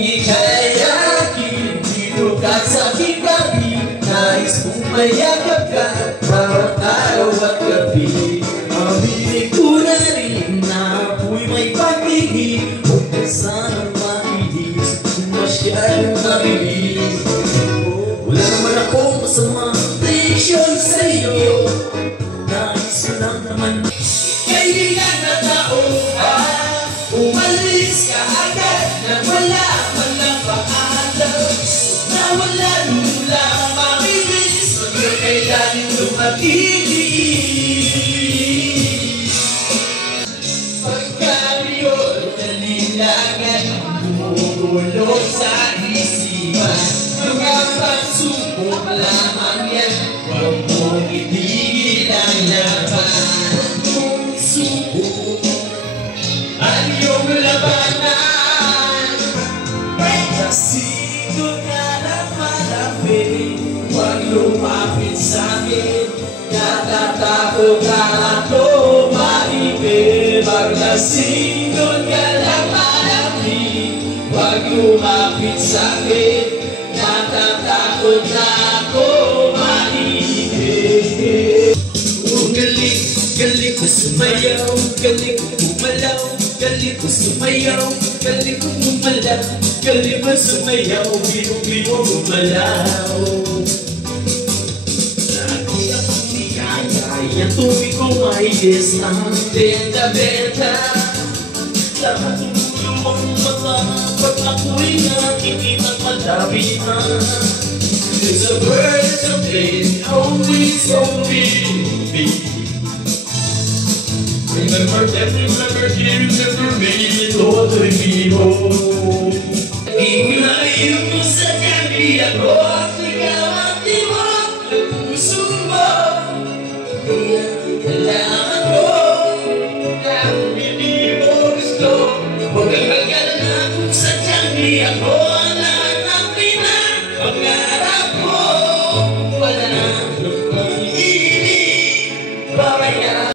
ika'y akin dito ka sa aking gabi. Nais kong mayakap ka bawat araw at gabi. Aminin ko na rin na ako'y may pag-ibig. Huwag ka sanang mailis kung masyadong mabilis. Wala naman akong masama atensyon sa'yo. Nais ko lang naman kaibigan na tao. Umalis ka agad nang wala man lang paalam. Nawala nung lang mabilis hanggang kailan lumatilis. Pagkaliyon kalilangan gumugulo sa isipan. Mga pagsubok lamang yan, huwag mong itigil ang laban. Huwag mong isubok ang iyong labanan. Kasi doon ka lang malapit, huwag lumapit sa'kin. Natatakot ka lang lumapit. Kasi doon ka lang malapit, huwag lumapit sa'kin. Natatakot na ako maibig. Galing, galing ko sumayaw, galing ko gumalaw, galing ko sumayaw, galing ko gumalaw, galing ko sumayaw, bibo-bibo gumalaw. Lagi akong niyaya, yung tubig ko mailis ng benta-benta. Lahat ng ulo mong mga pag ako'y nakikita malapit na. There's a bird of plane, always hoping me. Remember them, remember him, remember me, toto'y biho. Di ko na iyon mo sa gabi ako, at ikaw at iwan ng puso mo. Kaya kailangan ko, kung hindi mo gusto, huwag kang mag-alala kung sadyang di ako.